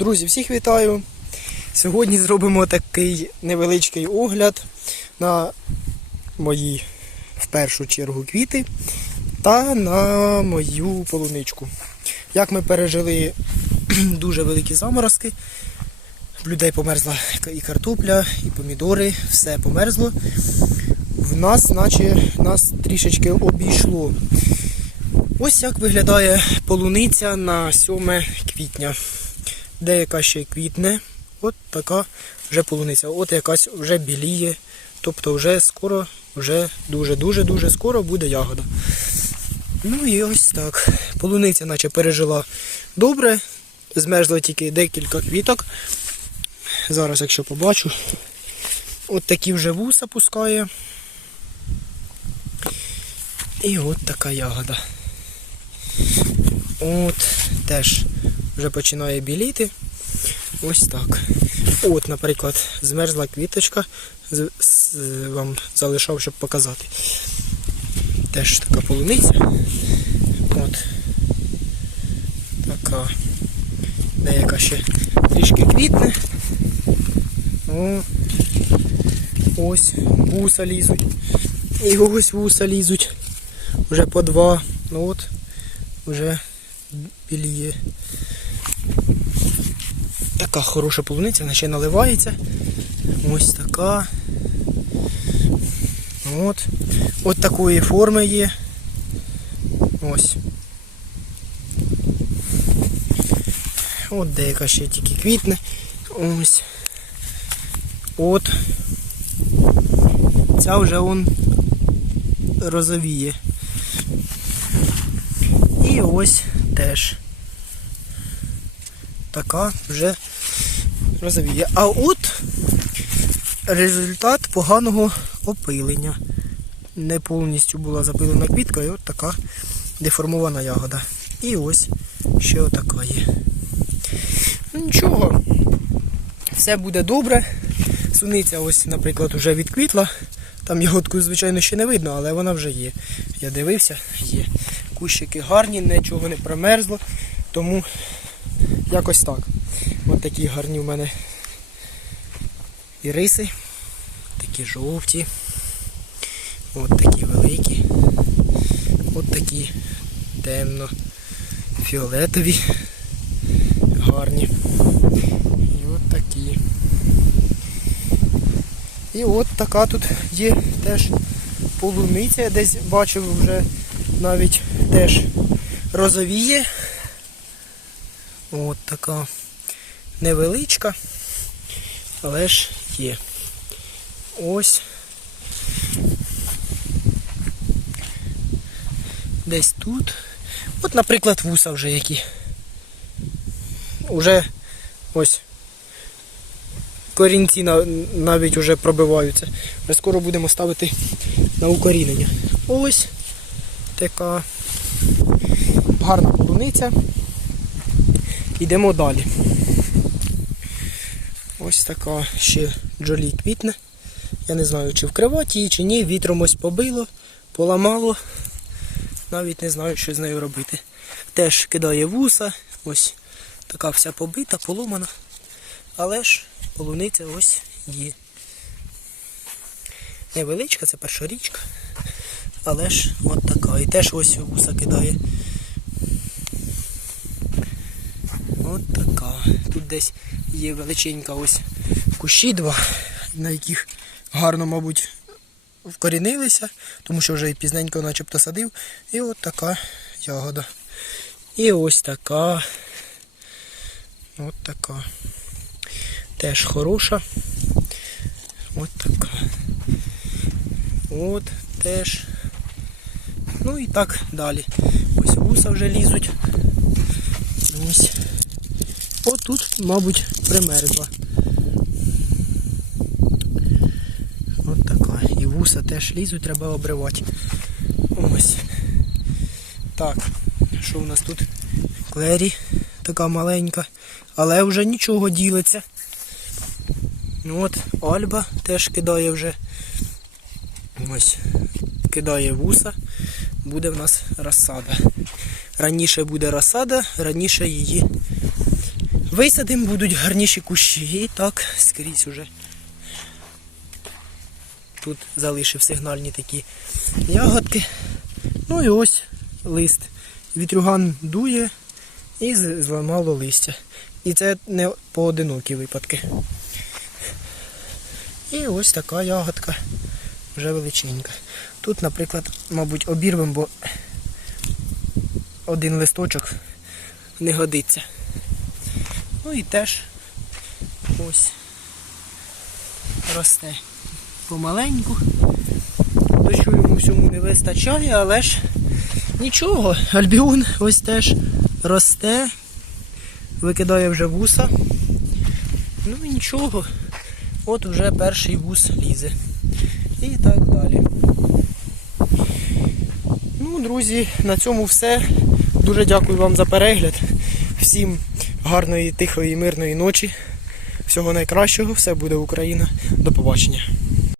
Друзі, всіх вітаю! Сьогодні зробимо такий невеличкий огляд на мої в першу чергу квіти та на мою полуничку. Як ми пережили дуже великі заморозки, в людей померзла і картопля, і помідори, все померзло. В нас, наче нас трішечки обійшло. Ось як виглядає полуниця на 7 квітня. Деяка ще квітне, от така вже полуниця. От якась вже біліє. Тобто вже скоро, вже дуже-дуже-дуже скоро буде ягода. Ну і ось так. Полуниця наче пережила добре. Змерзло тільки декілька квіток. Зараз, якщо побачу, от такі вже вуса пускає. І от така ягода. От теж вже починає біліти. Ось так. От, наприклад, змерзла квіточка, вам залишав, щоб показати. Теж така полуниця. От. Така. Деяка ще трішки квітне. О, ось вуса лізуть. І ось вуса лізуть. Вже по два. Ну от, вже біліє. Така хороша полуниця, вона ще наливається. Ось така. От. От такої форми є. Ось. От деяка ще тільки квітне. Ось. От. Ця вже он розовіє. І ось теж. Така вже розовіє. А от результат поганого опилення. Не повністю була запилена квітка і от така деформована ягода. І ось ще отака є. Ну нічого, все буде добре. Суниця ось, наприклад, вже відквітла. Там ягодку, звичайно, ще не видно, але вона вже є. Я дивився, є. Кущики гарні, нічого не промерзло. Тому якось так. Ось такі гарні в мене іриси. Такі жовті. От такі великі. От такі темно-фіолетові. Гарні. І от такі. І от така тут є теж полуниця. Я десь бачив вже навіть теж розовіє. От така невеличка, але ж є. Ось. Десь тут. От, наприклад, вуса вже які. Уже ось корінці навіть вже пробиваються. Вже скоро будемо ставити на укорінення. Ось така гарна полуниця. Йдемо далі. Ось така ще джолі квітне. Я не знаю, чи вкривати її, чи ні. Вітром ось побило, поламало. Навіть не знаю, що з нею робити. Теж кидає вуса. Ось така вся побита, поломана. Але ж полуниця ось є. Невеличка, це перша річка. Але ж от така. І теж ось вуса кидає. От така. Тут десь є величенька ось кущі два, на яких гарно, мабуть, вкорінилися, тому що вже і пізненько начебто садив. І от така ягода. І ось така. От така. Теж хороша. От така. От теж. Ну і так далі. Ось вуса вже лізуть. Ось. Отут, мабуть, примерзла. От така. І вуса теж лізуть, треба обривати. Ось. Так, що у нас тут? Клері така маленька. Але вже нічого ділиться. От, Альба теж кидає вже. Ось. Кидає вуса. Буде в нас розсада. Раніше буде розсада, раніше її Висадимо, будуть гарніші кущі. Так скрізь уже. Тут залишив сигнальні такі ягодки. Ну і ось лист. Вітрюган дує і зламало листя. І це не поодинокі випадки. І ось така ягодка вже величенька. Тут, наприклад, мабуть, обірвемо, бо один листочок не годиться. Ну і теж ось росте помаленьку. Дощу йому всьому не вистачає, але ж нічого. Альбіон ось теж росте, викидає вже вуса. Ну і нічого. От вже перший вус лізе. І так далі. Ну, друзі, на цьому все. Дуже дякую вам за перегляд. Всім гарної, тихої, мирної ночі. Всього найкращого, все буде Україна. До побачення.